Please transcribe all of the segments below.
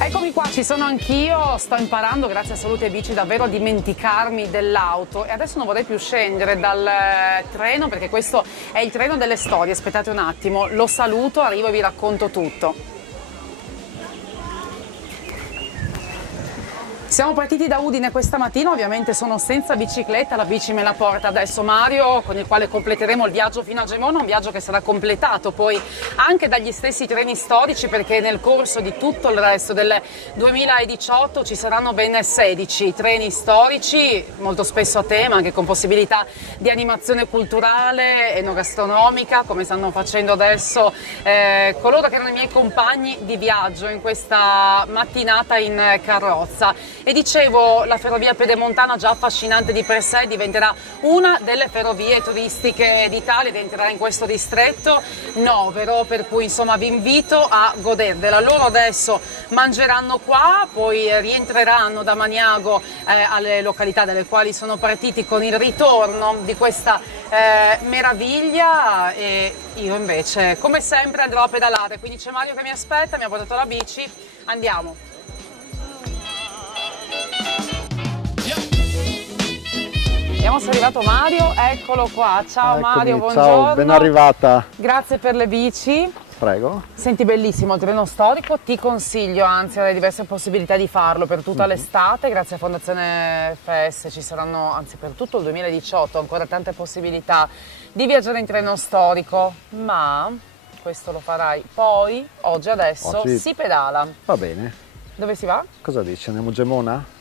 Eccomi qua, ci sono anch'io, sto imparando grazie a Salute Bici davvero a dimenticarmi dell'auto e adesso non vorrei più scendere dal treno perché questo è il treno delle storie, aspettate un attimo, lo saluto, arrivo e vi racconto tutto. Siamo partiti da Udine questa mattina, ovviamente sono senza bicicletta, la bici me la porta adesso Mario, con il quale completeremo il viaggio fino a Gemona, un viaggio che sarà completato poi anche dagli stessi treni storici perché nel corso di tutto il resto del 2018 ci saranno ben 16 treni storici, molto spesso a tema, anche con possibilità di culturale, enogastronomica, come stanno facendo adesso coloro che erano i miei compagni di viaggio in questa mattinata in carrozza. E dicevo, la ferrovia pedemontana, già affascinante di per sé, diventerà una delle ferrovie turistiche d'Italia ed entrerà in questo distretto Novero, per cui insomma vi invito a godervela. Loro adesso mangeranno qua, poi rientreranno da Maniago alle località dalle quali sono partiti con il ritorno di questa meraviglia e io invece come sempre andrò a pedalare, quindi c'è Mario che mi aspetta, mi ha portato la bici, andiamo. Vediamo se è arrivato Mario, eccolo qua, ciao. Eccomi, Mario, buongiorno. Ciao, ben arrivata. Grazie per le bici. Prego. Senti, bellissimo il treno storico, ti consiglio anzi alle diverse possibilità di farlo per tutta l'estate, grazie a Fondazione FS ci saranno, anzi per tutto il 2018, ancora tante possibilità di viaggiare in treno storico, ma questo lo farai poi, adesso si pedala. Va bene. Dove si va? Cosa dici, andiamo a Gemona?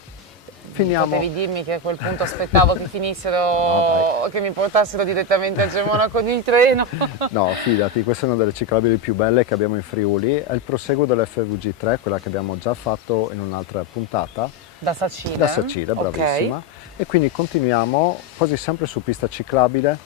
Finiamo. Potevi dirmi che a quel punto aspettavo che finissero, no, che mi portassero direttamente a Gemona con il treno. No, fidati, questa è una delle ciclabili più belle che abbiamo in Friuli, è il proseguo dell'FVG3, quella che abbiamo già fatto in un'altra puntata. Da Sacile? Da Sacile, bravissima. Okay. E quindi continuiamo quasi sempre su pista ciclabile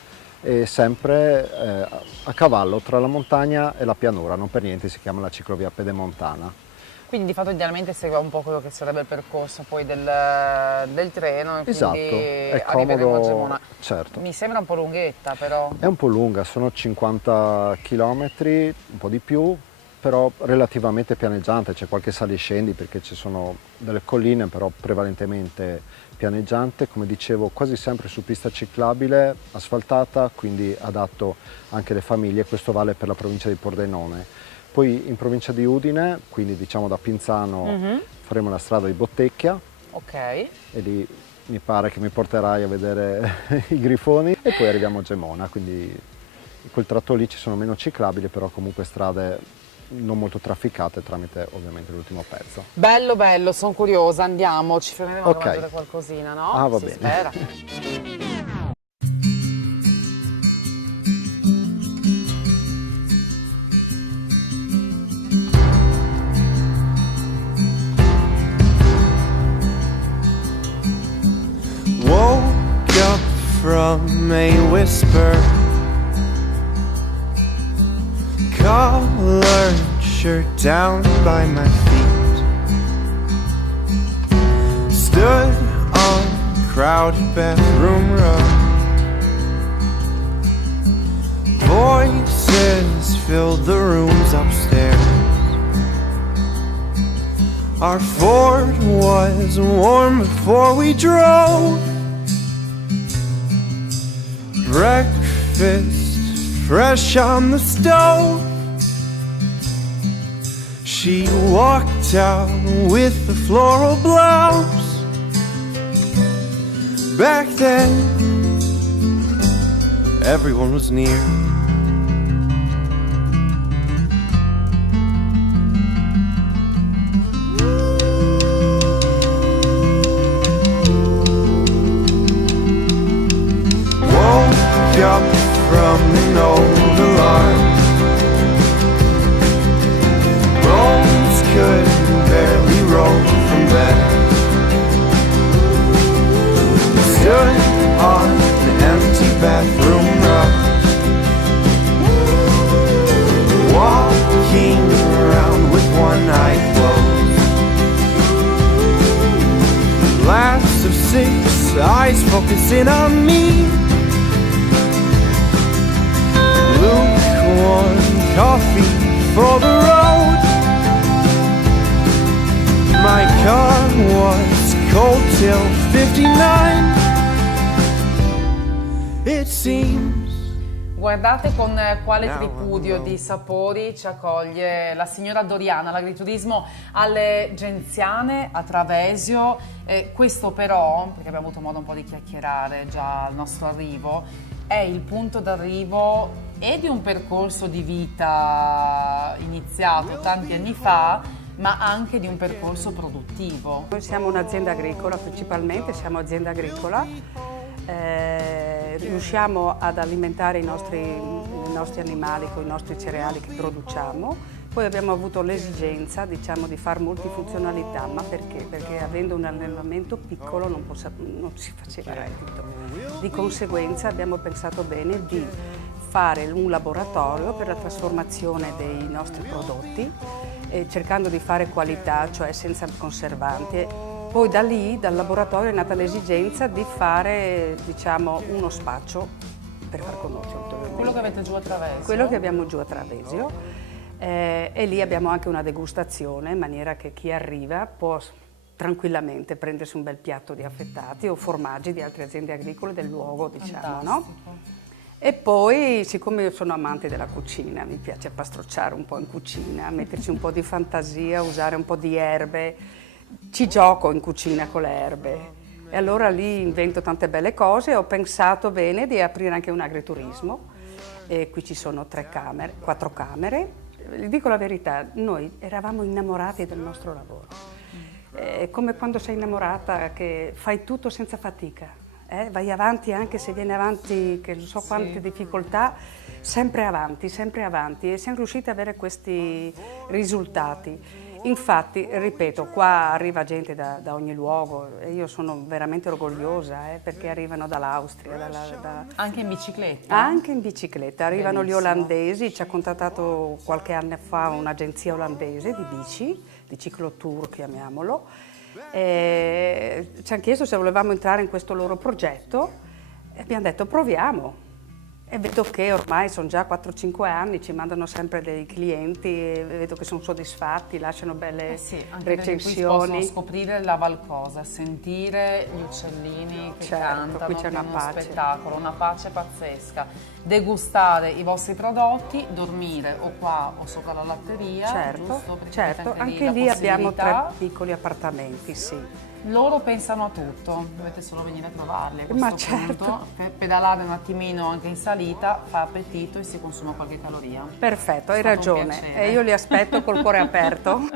e sempre a cavallo tra la montagna e la pianura, non per niente si chiama la ciclovia pedemontana. Quindi di fatto idealmente segue un po' quello che sarebbe il percorso poi del treno e esatto, quindi è arriveremo comodo, a Gemona. certo. Mi sembra un po' lunghetta però. È un po' lunga, sono 50 km, un po' di più, però relativamente pianeggiante, c'è qualche sali e scendi perché ci sono delle colline, però prevalentemente pianeggiante, come dicevo quasi sempre su pista ciclabile, asfaltata, quindi adatto anche alle famiglie, questo vale per la provincia di Pordenone. Poi in provincia di Udine, quindi diciamo da Pinzano, faremo la strada di Bottecchia. Ok. E lì mi pare che mi porterai a vedere i grifoni e poi arriviamo a Gemona, quindi in quel tratto lì ci sono meno ciclabili, però comunque strade non molto trafficate tramite ovviamente l'ultimo pezzo. Bello, bello, sono curiosa, andiamo, ci fermeremo a mangiare qualcosina, no? Ah, va si bene. Spera. From a whisper, collared shirt down by my feet, stood on crowded bathroom rug, voices filled the rooms upstairs. Our Ford was warm before we drove. Breakfast fresh on the stove. She walked out with the floral blouse. Back then, everyone was near. Up from an old alarm, bones could barely roll from bed. Stood on the empty bathroom rug, for the road. My car was cold till 59. It seems. Guardate con quale tripudio di sapori ci accoglie la signora Doriana, l'agriturismo alle Genziane a Travesio. Questo però, perché abbiamo avuto modo un po' di chiacchierare già al nostro arrivo, è il punto d'arrivo e di un percorso di vita iniziato tanti anni fa, ma anche di un percorso produttivo. Noi siamo un'azienda agricola, principalmente siamo azienda agricola. Riusciamo ad alimentare i nostri animali con i nostri cereali che produciamo. Poi abbiamo avuto l'esigenza, diciamo, di fare multifunzionalità, ma perché? Perché avendo un allevamento piccolo non si faceva reddito. Di conseguenza abbiamo pensato bene di fare un laboratorio per la trasformazione dei nostri prodotti, cercando di fare qualità, cioè senza conservanti. Poi da lì, dal laboratorio, è nata l'esigenza di fare, diciamo, uno spaccio per far conoscere ulteriormente. Quello che avete giù a Travesio? Quello che abbiamo giù a Travesio. E lì abbiamo anche una degustazione, in maniera che chi arriva può tranquillamente prendersi un bel piatto di affettati o formaggi di altre aziende agricole del luogo, diciamo, no? E poi, siccome io sono amante della cucina, mi piace pastrocciare un po' in cucina, metterci un po' di fantasia, usare un po' di erbe. Ci gioco in cucina con le erbe e allora lì invento tante belle cose. Ho pensato bene di aprire anche un agriturismo e qui ci sono 4 camere. Vi dico la verità, noi eravamo innamorati del nostro lavoro. È come quando sei innamorata che fai tutto senza fatica, vai avanti anche se viene avanti che non so quante difficoltà, sempre avanti e siamo riusciti ad avere questi risultati. Infatti, ripeto, qua arriva gente da ogni luogo e io sono veramente orgogliosa perché arrivano dall'Austria. Anche in bicicletta? Anche in bicicletta, arrivano Bellissimo. Gli olandesi, ci ha contattato qualche anno fa un'agenzia olandese di bici, di ciclotour chiamiamolo, e ci hanno chiesto se volevamo entrare in questo loro progetto e abbiamo detto proviamo. E vedo che ormai sono già 4-5 anni, ci mandano sempre dei clienti, e vedo che sono soddisfatti, lasciano belle anche recensioni. Qui possono scoprire la Valcosa, sentire gli uccellini che cantano, qui c'è uno una pace. spettacolo, una pace pazzesca. Degustare i vostri prodotti, dormire o qua o sopra la latteria, giusto? Perché Certo, avete anche lì abbiamo 3 possibilità. piccoli appartamenti, sì. Loro pensano a tutto, dovete solo venire a trovarli a questo Ma punto. certo. Pedalare un attimino anche in salita fa appetito e si consuma qualche caloria. Perfetto, hai È stato un ragione. piacere. E io li aspetto col cuore aperto.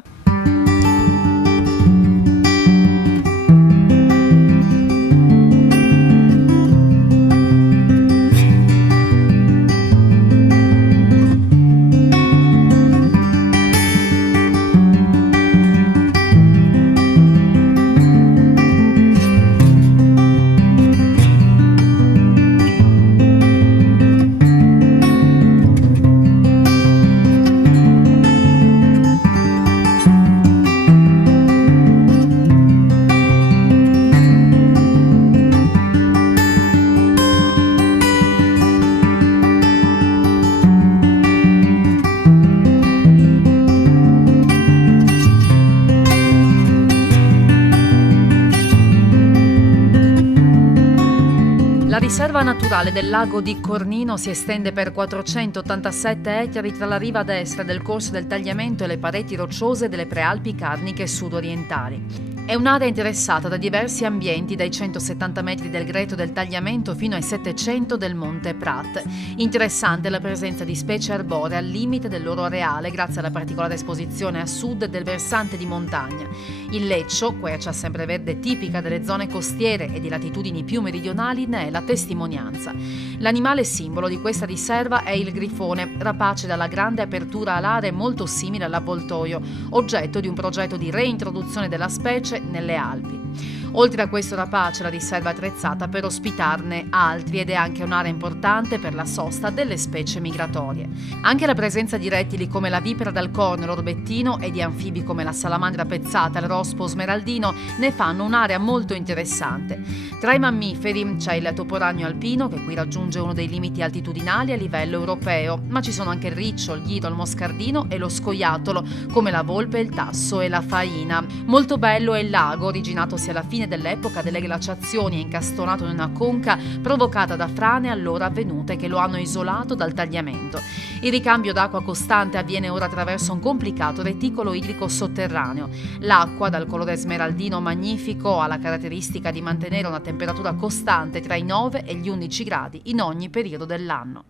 La riserva naturale del lago di Cornino si estende per 487 ettari tra la riva destra del corso del tagliamento e le pareti rocciose delle prealpi carniche sudorientali. È un'area interessata da diversi ambienti, dai 170 metri del greto del tagliamento fino ai 700 del monte Prat. Interessante la presenza di specie arboree al limite del loro areale grazie alla particolare esposizione a sud del versante di montagna. Il leccio, quercia sempreverde tipica delle zone costiere e di latitudini più meridionali, ne è la testimonianza. L'animale simbolo di questa riserva è il grifone, rapace dalla grande apertura alare molto simile all'avvoltoio, oggetto di un progetto di reintroduzione della specie nelle Alpi. Oltre a questo rapace, la riserva è attrezzata per ospitarne altri ed è anche un'area importante per la sosta delle specie migratorie. Anche la presenza di rettili come la vipera dal corno, l'orbettino e di anfibi come la salamandra pezzata, il rospo smeraldino ne fanno un'area molto interessante. Tra i mammiferi c'è il toporagno alpino, che qui raggiunge uno dei limiti altitudinali a livello europeo, ma ci sono anche il riccio, il ghido, il moscardino e lo scoiattolo, come la volpe, il tasso e la faina. Molto bello è il lago, originatosi alla fine dell'epoca delle glaciazioni e incastonato in una conca provocata da frane allora avvenute che lo hanno isolato dal tagliamento. Il ricambio d'acqua costante avviene ora attraverso un complicato reticolo idrico sotterraneo. L'acqua, dal colore smeraldino magnifico, ha la caratteristica di mantenere una temperatura costante tra i 9 e gli 11 gradi in ogni periodo dell'anno.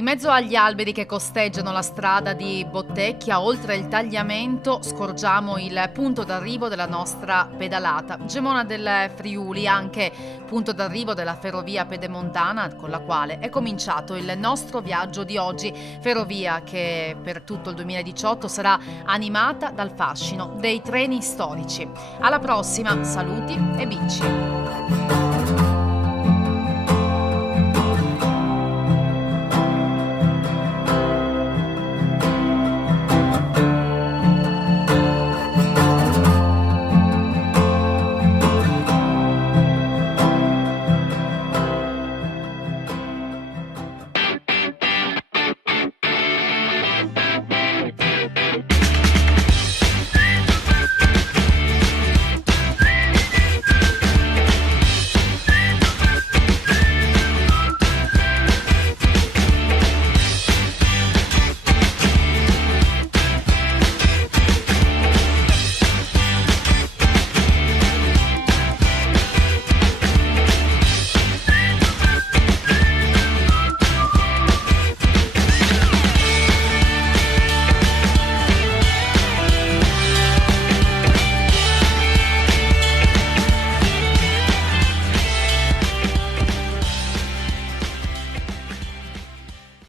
In mezzo agli alberi che costeggiano la strada di Bottecchia, oltre il tagliamento, scorgiamo il punto d'arrivo della nostra pedalata. Gemona del Friuli, anche punto d'arrivo della ferrovia pedemontana con la quale è cominciato il nostro viaggio di oggi. Ferrovia che per tutto il 2018 sarà animata dal fascino dei treni storici. Alla prossima, saluti e bici!